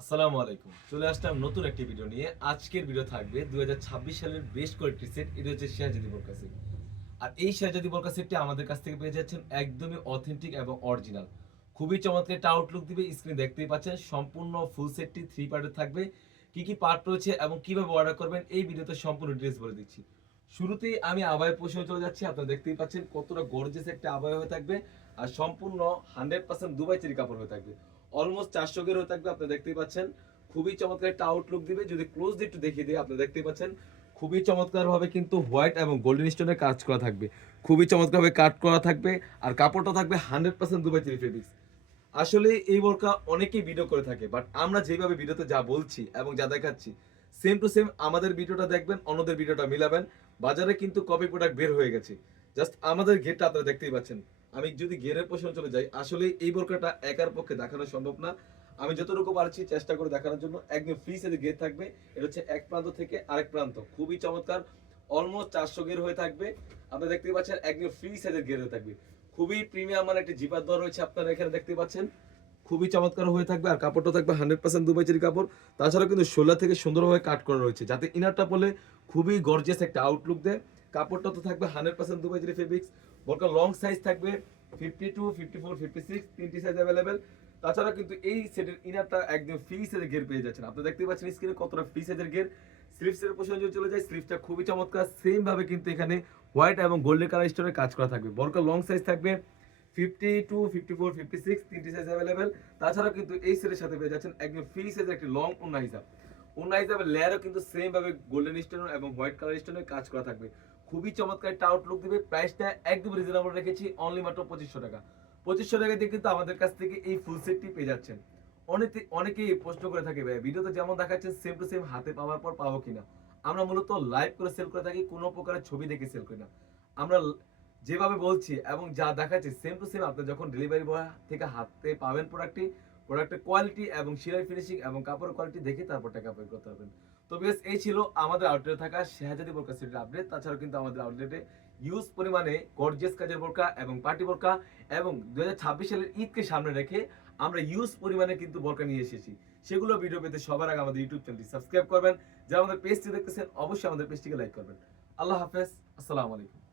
আসসালামু আলাইকুম। চলে আসলাম নতুন একটি ভিডিও নিয়ে। আজকের ভিডিও থাকবে ২০২৬ সালের বেস্ট কোয়ালিটি সেট। এটা হচ্ছে শেহজাদি বোরকা সেট। আর এই শেহজাদি বোরকা সেটটি আমাদের কাছ থেকে পেয়ে যাচ্ছেন একদমই অথেন্টিক এবং অরিজিনাল। খুবই চমৎকার একটা আউটলুক দিবে। স্ক্রিনে দেখতেই পাচ্ছেন সম্পূর্ণ ফুল সেটটি 3 পার্টের থাকবে। কি, কি পার্ট রয়েছে এবং কিভাবে অর্ডার করবেন এই ভিডিওতে সম্পূর্ণ ডিটেইলস বলে দিচ্ছি। শুরুতেই আমি আবায়ের পোরশনে চলে যাচ্ছি। আপনারা দেখতেই পাচ্ছেন কতটা গর্জিয়াস একটা আবায়া হয়ে থাকবে। আর সম্পূর্ণ 100% দুবাই চেরি কাপড় হয়ে থাকবে। অলমোস্ট 400 গের হয়ে থাকবে। আপনারা দেখতেই পাচ্ছেন খুবই চমৎকার একটা আউটলুক দিবে। যদি ক্লোজলি একটু দেখিয়ে দিই, আপনারা দেখতেই পাচ্ছেন খুবই চমৎকারভাবে কিন্তু হোয়াইট এবং গোল্ডেন স্টোনের কাজ করা থাকবে। খুবই চমৎকারভাবে কাট করা থাকবে। আর কাপড়টা থাকবে 100% দুবাই চেরি ফেব্রিক্স। আসলে এই বোরকা অনেকেই ভিডিও করে থাকে, বাট আমরা যেভাবে ভিডিওতে যা বলছি এবং যা দেখাচ্ছি সেম টু সেম আমাদের ভিডিওটা দেখবেন, অন্যদের ভিডিওটা মিলাবেন। বাজারে কিন্তু কপি প্রোডাক্ট বের হয়ে গেছে। জাস্ট আমাদের গেটটা আপনারা দেখতেই পাচ্ছেন। আমি যদি গেরের পোষণ চলে যাই, আসলে এই বোরকাটা একার পক্ষে দেখানো সম্ভব না। আমি যতটুকু পারছি চেষ্টা করে দেখানোর জন্য। একদম ফ্রি সাইজের গেট থাকবে। এটা হচ্ছে এক প্রান্ত থেকে আরেক প্রান্ত। খুবই চমৎকার। অলমোস্ট 400 গের হয়ে থাকবে। আপনারা দেখতেই পাচ্ছেন একদম ফ্রি সাইজের গের হয়ে থাকবে। খুবই প্রিমিয়াম মানে একটা জিপার দেওয়া রয়েছে, আপনারা এখানে দেখতে পাচ্ছেন। খুবই চমৎকার হয়ে থাকবে। আর কাপড়টা থাকবে 100% দুবাই চেরি কাপড়। তাছাড়া কিন্তু শোলা থেকে সুন্দরভাবে কাট করা রয়েছে, যাতে ইনারটা পরলে খুবই গর্জিয়াস একটা আউটলুক দেয়। কাপড়টা তো থাকবে 100% দুবাই চেরি ফেব্রিক্স। বোরকা লং সাইজ থাকবে 52, 54, 56 তিনটি সাইজ अवेलेबल। তাছাড়া কিন্তু এই সেটের ইনারটা একদম ফ্রি সাইজের গের পেয়ে যাচ্ছেন। আপনারা দেখতেই পাচ্ছেন স্ক্রিনে কতটা ফ্রি সাইজের গের। স্লিভসের পোরশনে যদি চলে যায়, স্লিভসটা খুবই চমৎকার। সেম ভাবে কিন্তু এখানে হোয়াইট এবং গোল্ডেন কালার স্টোনের কাজ করা থাকবে। বোরকা লং সাইজ থাকবে 52, 54, 56 তিনটি সাইজ अवेलेबल। তাছাড়া কিন্তু এই সেটের সাথে পেয়ে যাচ্ছেন একদম ফ্রি সাইজের একটি লং ওন্না হিজাব। ওন্না হিজাবের লেয়ারও কিন্তু সেম ভাবে গোল্ডেন স্টোন এবং হোয়াইট কালার স্টোনের কাজ করা থাকবে। খুবই চমৎকার একটা আউটলুক দিবে। প্রাইসটা একদম রিজনেবল রেখেছি, অনলি মাত্র 2500 টাকা। 2500 টাকা দিয়ে কিন্তু আমাদের কাছ থেকে এই ফুল সেটটি পেয়ে যাচ্ছেন। অনেকেই প্রশ্ন করে থাকে, ভাই ভিডিওতে যেমন দেখাচ্ছে সেম টু সেম হাতে পাওয়ার পর পাবো কিনা। আমরা মূলত লাইভ করে সেল করে থাকি, কোনো প্রকারের ছবি দেখে সেল করি না। আমরা যেভাবে বলছি এবং যা দেখাচ্ছি সেম টু সেম আপনি যখন ডেলিভারি বয় থেকে হাতে পাবেন প্রোডাক্টের কোয়ালিটি এবং সেলাই ফিনিশিং এবং কাপড়ের কোয়ালিটি দেখে তারপর টাকা পে করতে পারবেন। তো বেশ এই ছিল আমাদের আউটলেটে থাকা শেহজাদি বোরকা সেটের আপডেট। তাছাড়াও কিন্তু আমাদের আউটলেটে ইউজ পরিমাণে গর্জিয়াস কাজের বোরকা এবং পার্টি বোরকা এবং 2026 সালের ঈদকে সামনে রেখে আমরা ইউজ পরিমাণে কিন্তু বোরকা নিয়ে এসেছি। সেগুলো ভিডিও পেতে সবার আগে আমাদের ইউটিউব চ্যানেলটি সাবস্ক্রাইব করবেন। যারা আমাদের পেজটি দেখতেছেন অবশ্যই আমাদের পেজটিকে লাইক করবেন। আল্লাহ হাফেজ। আসসালামু আলাইকুম।